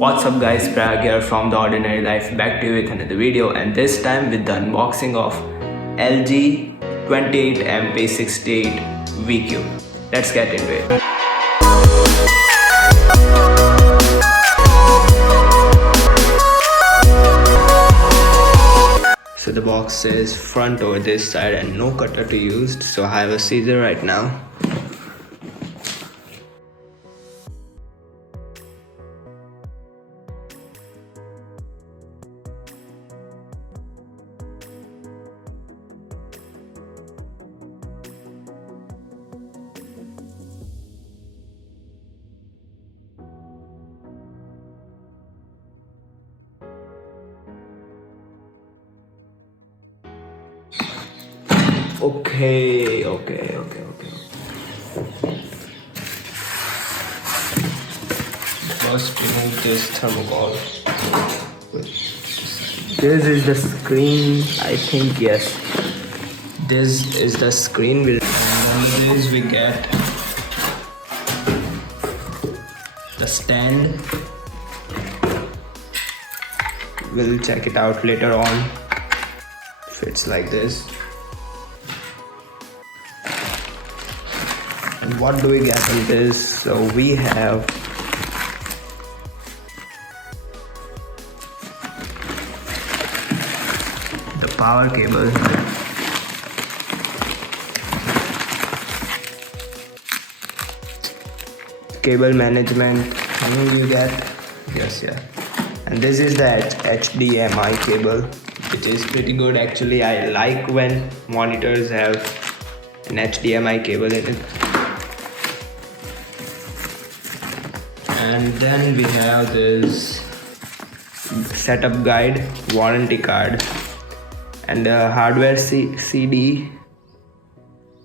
What's up guys, Prag here from The Ordinary Life, back to you with another video, and this time with the unboxing of LG 22MP68VQ. Let's get into it. So the box says front over this side and no cutter to use, so I have a scissor right now. Okay. First remove this thermocol. This is the screen, I think, yes. This is the screen. And under this we get the stand. We'll check it out later on. Fits like this. And what do we get in this? So we have the power cable, cable management. How many you get? Yes, yeah. And this is the HDMI cable, which is pretty good actually. I like when monitors have an HDMI cable in it. And then we have this setup guide, warranty card, and a hardware CD,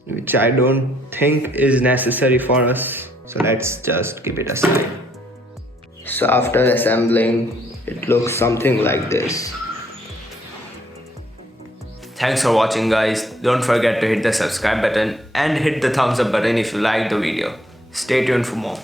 which I don't think is necessary for us, so let's just keep it aside. So after assembling, it looks something like this. Thanks for watching guys. Don't forget to hit the subscribe button and hit the thumbs up button if you liked the video. Stay tuned for more.